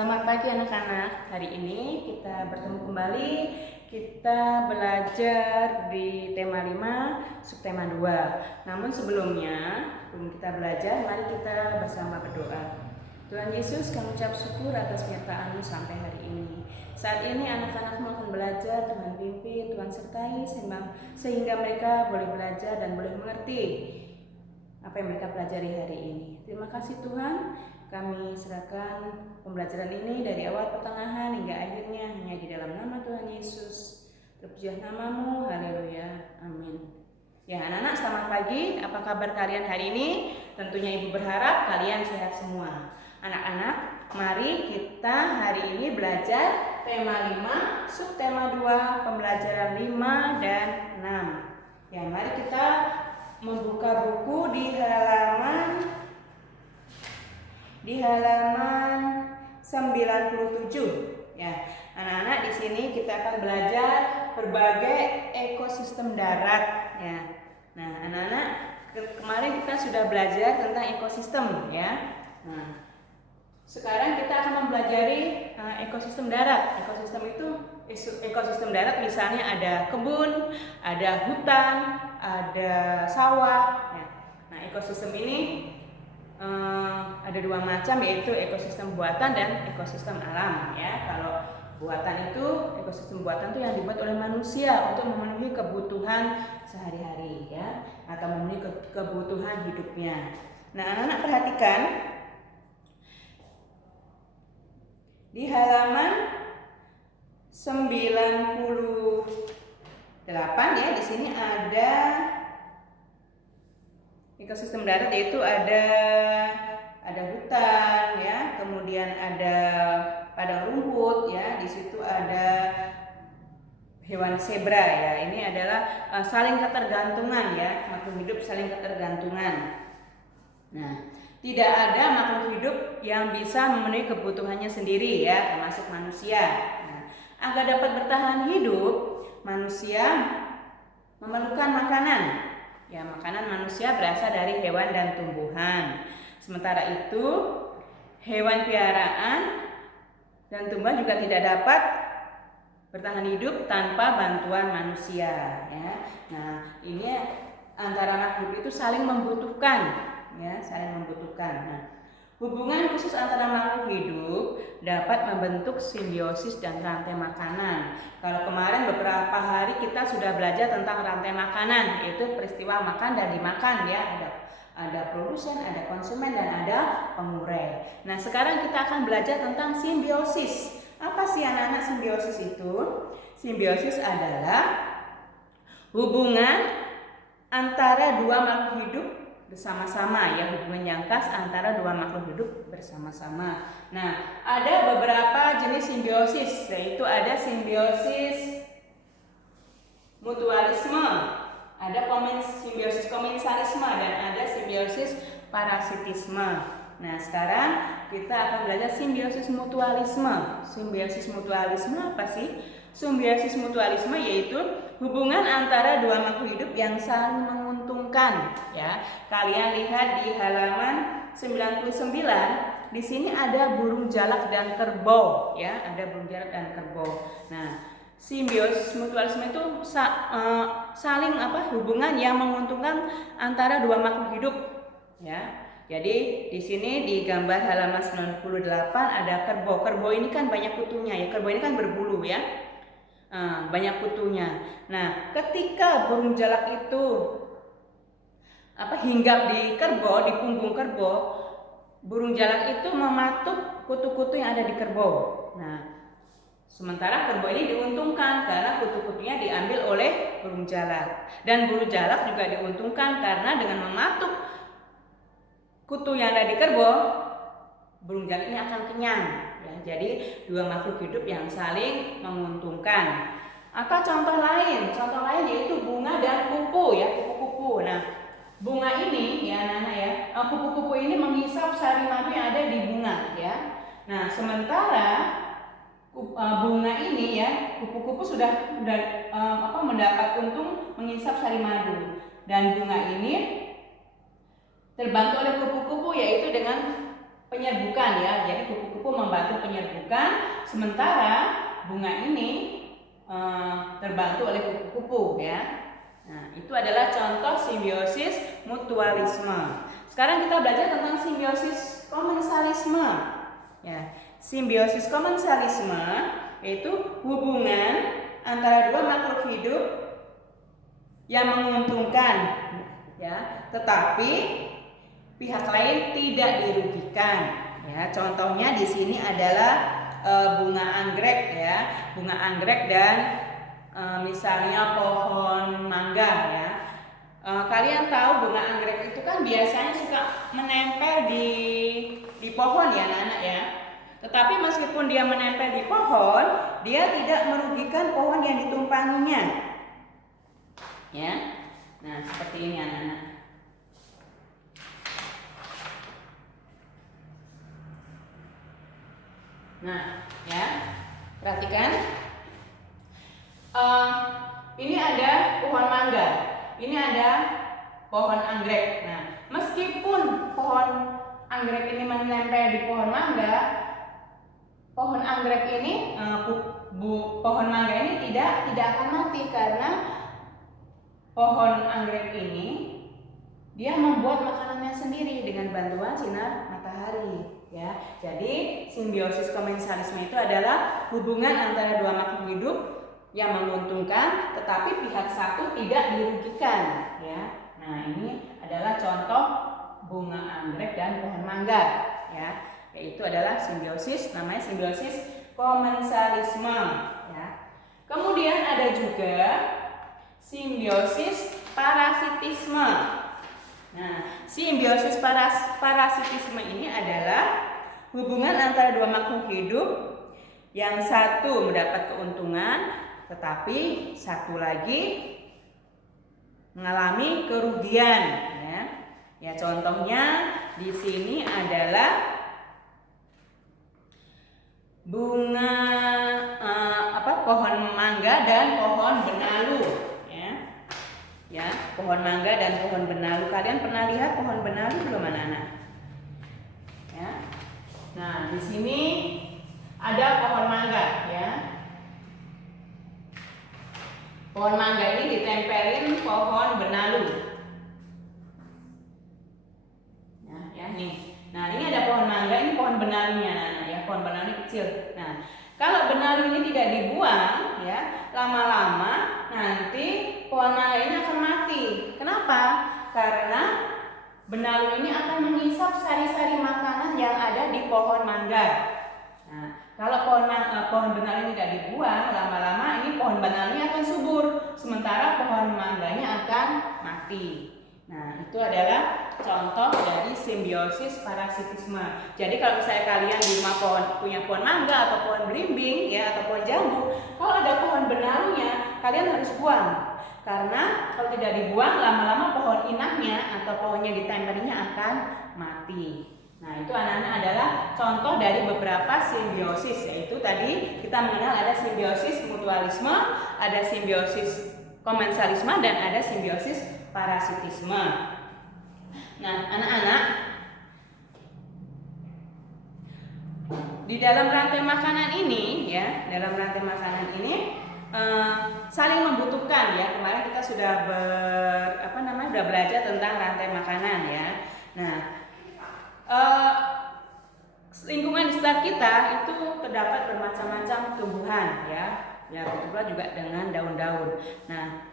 Selamat pagi anak-anak. Hari ini kita bertemu kembali. Kita belajar di tema 5, subtema 2. Namun sebelumnya, sebelum kita belajar, mari kita bersama berdoa. Tuhan Yesus, kami ucap syukur atas penyertaan-Mu sampai hari ini. Saat ini anak-anak-Mu akan belajar, Tuhan pimpin, Tuhan sertai, sehingga mereka boleh belajar dan boleh mengerti apa yang mereka pelajari hari ini. Terima kasih Tuhan. Kami serahkan pembelajaran ini dari awal pertengahan hingga akhirnya hanya di dalam nama Tuhan Yesus. Terpujilah nama-Mu, haleluya, amin. Ya anak-anak, selamat pagi. Apa kabar kalian hari ini? Tentunya Ibu berharap kalian sehat semua. Anak-anak, mari kita hari ini belajar tema 5, subtema 2, pembelajaran 5 dan 6. Ya, mari kita membuka buku di halaman 97. Ya, anak-anak, di sini kita akan belajar berbagai ekosistem darat. Ya, nah anak-anak, kemarin kita sudah belajar tentang ekosistem. Ya, nah sekarang kita akan mempelajari ekosistem darat. Ekosistem darat misalnya ada kebun, ada hutan, ada sawah. Ya. Nah, ekosistem ini ada dua macam, yaitu ekosistem buatan dan ekosistem alam. Ya, kalau buatan itu, ekosistem buatan itu yang dibuat oleh manusia untuk memenuhi kebutuhan sehari-hari, ya, atau memenuhi kebutuhan hidupnya. Nah, anak-anak perhatikan di halaman 98, ya, di sini ada ekosistem darat, yaitu ada hutan, ya, kemudian ada padang rumput, ya, di situ ada hewan zebra, ya. Ini adalah saling ketergantungan, ya, makhluk hidup saling ketergantungan. Nah, tidak ada makhluk hidup yang bisa memenuhi kebutuhannya sendiri, ya, termasuk manusia. Nah, agar dapat bertahan hidup, manusia memerlukan makanan. Ya, makanan manusia berasal dari hewan dan tumbuhan. Sementara itu, hewan piaraan dan tumbuhan juga tidak dapat bertahan hidup tanpa bantuan manusia, ya. Nah, ini antara makhluk itu saling membutuhkan, ya, saling membutuhkan. Nah, hubungan khusus antara makhluk hidup dapat membentuk simbiosis dan rantai makanan. Kalau kemarin beberapa hari kita sudah belajar tentang rantai makanan, yaitu peristiwa makan dan dimakan, ya. Ada produsen, ada konsumen, dan ada pengurai. Nah, sekarang kita akan belajar tentang simbiosis. Apa sih anak-anak simbiosis itu? Simbiosis adalah hubungan antara dua makhluk hidup bersama-sama, ya, hubungan yang khas antara dua makhluk hidup bersama-sama. Nah, ada beberapa jenis simbiosis, yaitu ada simbiosis mutualisme, ada simbiosis komensalisme, dan ada simbiosis parasitisme. Nah, sekarang kita akan belajar simbiosis mutualisme. Simbiosis mutualisme apa sih? Simbiosis mutualisme yaitu hubungan antara dua makhluk hidup yang saling menguntungkan, ya. Kalian lihat di halaman 99, di sini ada burung jalak dan kerbau, ya, ada burung jalak dan kerbau. Nah, simbiosis mutualisme itu saling hubungan yang menguntungkan antara dua makhluk hidup, ya. Jadi di sini di gambar halaman 98 ada kerbau. Kerbau ini kan banyak kutunya, ya. Kerbau ini kan berbulu, ya. Banyak kutunya. Nah, ketika burung jalak itu hinggap di kerbau, di punggung kerbau, burung jalak itu mematuk kutu-kutu yang ada di kerbau. Nah, sementara kerbau ini diuntungkan karena kutu-kutunya diambil oleh burung jalak. Dan burung jalak juga diuntungkan karena dengan mematuk kutu yang ada di kerbau, burung jalak ini akan kenyang, ya. Jadi dua makhluk hidup yang saling menguntungkan. Atau contoh lain yaitu bunga dan kupu, ya, kupu-kupu. Nah, bunga ini, ya anak-anak, ya, kupu-kupu ini menghisap sari madu yang ada di bunga, ya. Nah, sementara bunga ini, ya, kupu-kupu sudah mendapat untung menghisap sari madu, dan bunga ini terbantu oleh kupu-kupu, yaitu dengan penyerbukan ya. Jadi kupu-kupu membantu penyerbukan, sementara bunga ini terbantu oleh kupu-kupu ya. Nah, itu adalah contoh simbiosis mutualisme. Sekarang kita belajar tentang simbiosis komensalisme. Ya, simbiosis komensalisme yaitu hubungan antara dua makhluk hidup yang menguntungkan ya, tetapi pihak lain tidak dirugikan ya. Contohnya di sini adalah bunga anggrek ya, bunga anggrek dan misalnya pohon mangga ya. Kalian tahu bunga anggrek itu kan biasanya suka menempel di pohon ya anak-anak ya. Tetapi meskipun dia menempel di pohon, dia tidak merugikan pohon yang ditumpanginya. Ya. Nah, seperti ini anak-anak. Nah, ya. Perhatikan. Ini ada pohon mangga. Ini ada pohon anggrek. Nah, meskipun pohon anggrek ini menempel di pohon mangga, pohon anggrek ini, pohon mangga ini tidak akan mati karena pohon anggrek ini dia membuat makanannya sendiri dengan bantuan sinar matahari. Ya, jadi simbiosis komensalisme itu adalah hubungan antara dua makhluk hidup yang menguntungkan, tetapi pihak satu tidak dirugikan. Ya, nah ini adalah contoh bunga anggrek dan pohon mangga. Ya, yaitu adalah simbiosis, namanya simbiosis komensalisme. Ya, kemudian ada juga simbiosis parasitisme. Nah, simbiosis parasitisme ini adalah hubungan antara dua makhluk hidup yang satu mendapat keuntungan, tetapi satu lagi mengalami kerugian. Ya, ya contohnya di sini adalah bunga pohon mangga dan pohon benalu. Ya, pohon mangga dan pohon benalu. Kalian pernah lihat pohon benalu belum anak-anak? Ya. Nah, di sini ada pohon mangga ya. Pohon mangga ini ditempelin pohon benalu. Nah, ya nih. Nah, ini ada pohon mangga, ini pohon benalunya anak-anak ya. Pohon benalu kecil. Nah, kalau benalu ini tidak dibuang ya, lama-lama nanti pohon mangga ini akan mati. Kenapa? Karena benalu ini akan menghisap sari-sari makanan yang ada di pohon mangga. Nah, kalau pohon benalu ini tidak dibuang, lama-lama ini pohon benalunya akan subur, sementara pohon mangganya akan mati. Nah, itu adalah contoh dari simbiosis parasitisme. Jadi kalau misalnya kalian di rumah punya pohon mangga atau pohon belimbing ya, atau pohon jambu, kalau ada pohon benalunya, kalian harus buang. Karena kalau tidak dibuang, lama-lama pohon inangnya atau pohonnya ditempelinya akan mati. Nah, itu anak-anak adalah contoh dari beberapa simbiosis, yaitu tadi kita mengenal ada simbiosis mutualisme, ada simbiosis komensalisme, dan ada simbiosis parasitisme. Nah, anak-anak, di dalam rantai makanan ini ya, saling membutuhkan ya. Kemarin kita sudah sudah belajar tentang rantai makanan ya. Nah, lingkungan di sekitar kita itu terdapat bermacam-macam tumbuhan ya. Ya, begitu pula juga dengan daun-daun. Nah,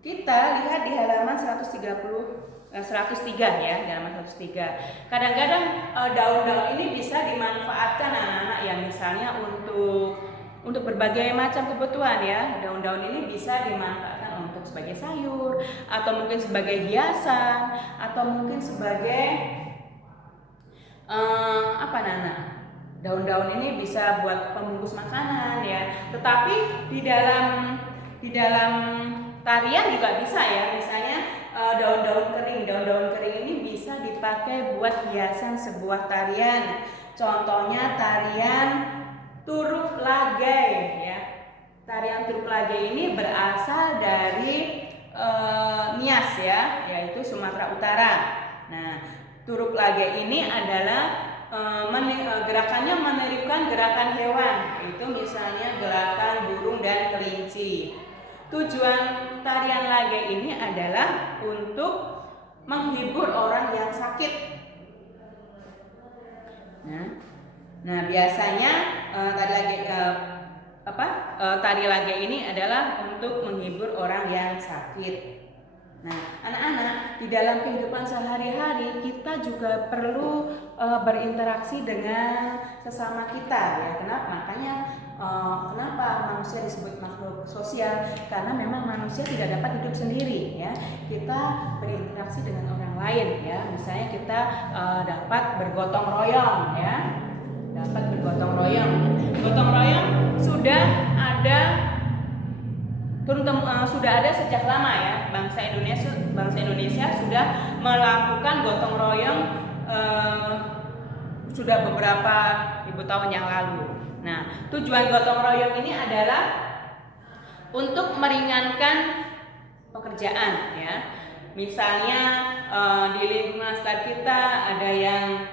kita lihat di halaman 103 ya, di halaman 103. Kadang-kadang daun-daun ini bisa dimanfaatkan anak-anak yang misalnya untuk berbagai macam kebutuhan ya. Daun-daun ini bisa dimanfaatkan untuk sebagai sayur, atau mungkin sebagai hiasan, atau mungkin sebagai daun-daun ini bisa buat pembungkus makanan ya. Tetapi di dalam tarian juga bisa ya. Misalnya daun-daun kering ini bisa dipakai buat hiasan sebuah tarian. Contohnya tarian Turuk Lagay ya. Tarian Turuk Lagay ini berasal dari Nias ya, yaitu Sumatera Utara. Nah, Turuk Lagay ini adalah gerakannya menirukan gerakan hewan, itu misalnya gerakan burung dan kelinci. Tujuan tarian lage ini adalah untuk menghibur orang yang sakit. Nah biasanya tari lage ini adalah untuk menghibur orang yang sakit. Nah, anak-anak, di dalam kehidupan sehari-hari kita juga perlu berinteraksi dengan sesama kita ya. Kenapa manusia disebut makhluk sosial? Karena memang manusia tidak dapat hidup sendiri ya. Kita berinteraksi dengan orang lain ya. Misalnya kita dapat bergotong royong ya. Gotong royong sudah ada sejak lama ya. Bangsa Indonesia sudah melakukan gotong royong sudah beberapa ribu tahun yang lalu. Nah, tujuan gotong royong ini adalah untuk meringankan pekerjaan ya. Misalnya di lingkungan sekitar kita ada yang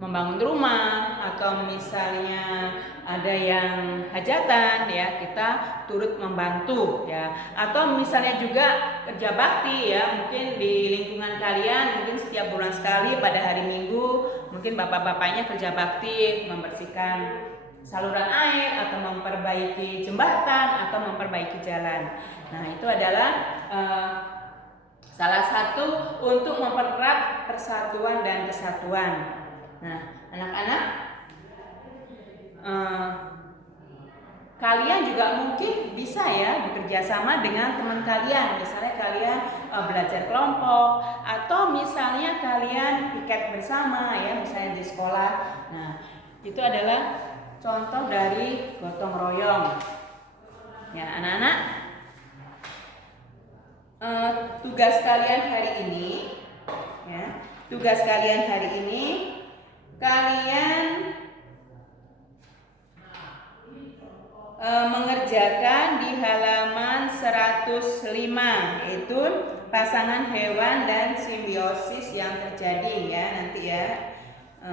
membangun rumah atau misalnya ada yang hajatan ya, kita turut membantu ya. Atau misalnya juga kerja bakti ya, mungkin di lingkungan kalian mungkin setiap bulan sekali pada hari Minggu mungkin bapak-bapaknya kerja bakti membersihkan saluran air atau memperbaiki jembatan atau memperbaiki jalan. Nah, itu adalah salah satu untuk mempererat persatuan dan kesatuan. Nah, anak-anak, kalian juga mungkin bisa ya bekerja sama dengan teman kalian. Misalnya kalian belajar kelompok atau misalnya kalian piket bersama ya, misalnya di sekolah. Nah, itu adalah contoh dari gotong royong. Ya, anak-anak, tugas kalian hari ini kalian mengerjakan di halaman 105, yaitu pasangan hewan dan simbiosis yang terjadi ya. Nanti ya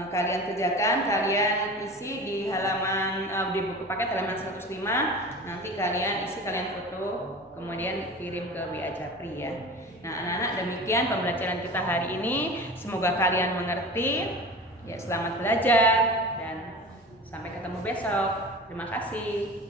kalian kerjakan, kalian isi di halaman di buku paket halaman 105. Nanti kalian isi, kalian foto, kemudian kirim ke WA Japri ya. Nah, anak-anak, demikian pembelajaran kita hari ini. Semoga kalian mengerti. Ya, selamat belajar dan sampai ketemu besok. Terima kasih.